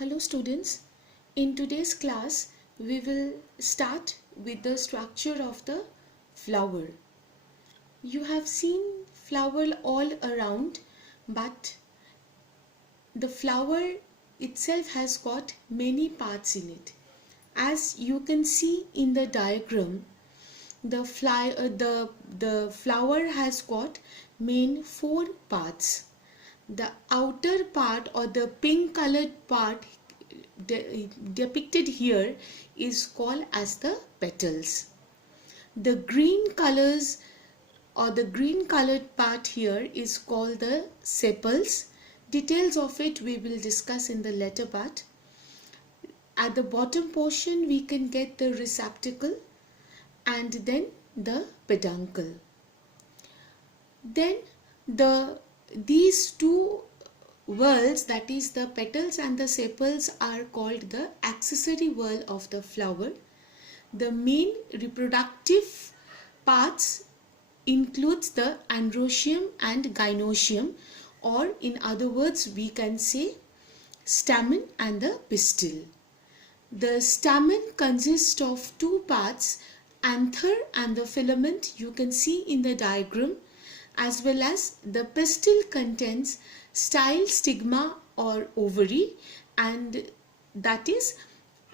Hello students, in today's class we will start with the structure of the flower. You have seen flower all around, but the flower itself has got many parts in it. As you can see in the diagram, the flower has got main four parts. The outer part or the pink colored part depicted here is called as the petals. The green colors or the green colored part here is called the sepals. Details of it we will discuss in the later part. At the bottom portion we can get the receptacle and then the peduncle. Then these two whorls, that is the petals and the sepals, are called the accessory whorl of the flower. The main reproductive parts includes the androecium and gynoecium, or in other words we can say stamen and the pistil. The stamen consists of two parts, anther and the filament you can see in the diagram, as well as the pistil contains style, stigma or ovary, and that is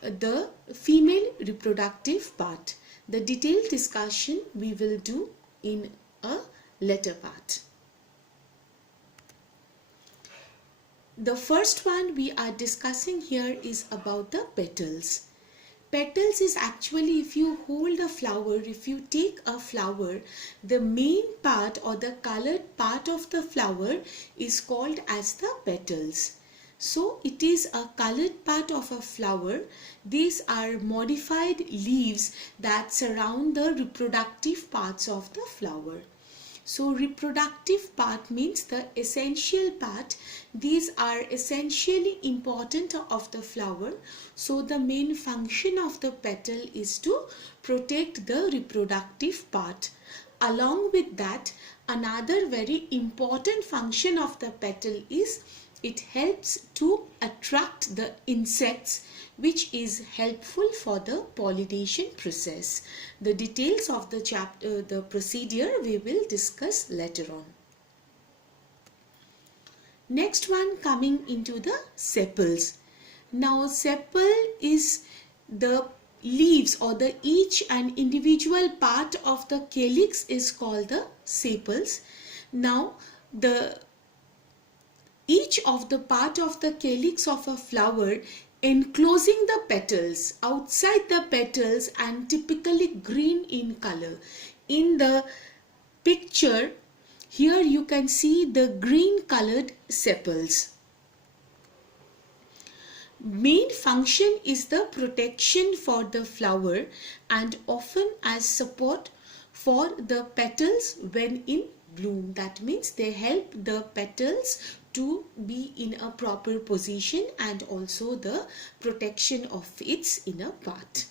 the female reproductive part. The detailed discussion we will do in a later part. The first one we are discussing here is about the petals. Petals is actually, if you hold a flower, if you take a flower, the main part or the colored part of the flower is called as the petals. So it is a colored part of a flower. These are modified leaves that surround the reproductive parts of the flower. So reproductive part means the essential part. These are essentially important of the flower. So the main function of the petal is to protect the reproductive part. Along with that, another very important function of the petal is it helps to attract the insects, which is helpful for the pollination process. The details of the procedure we will discuss later on. Next one, coming into the sepals. Now sepal is the leaves or the each and individual part of the calyx is called the sepals. Now each of the part of the calyx of a flower enclosing the petals, outside the petals, and typically green in color. In the picture here you can see the green colored sepals. Main function is the protection for the flower and often as support for the petals when in bloom. That means they help the petals to be in a proper position and also the protection of its inner part.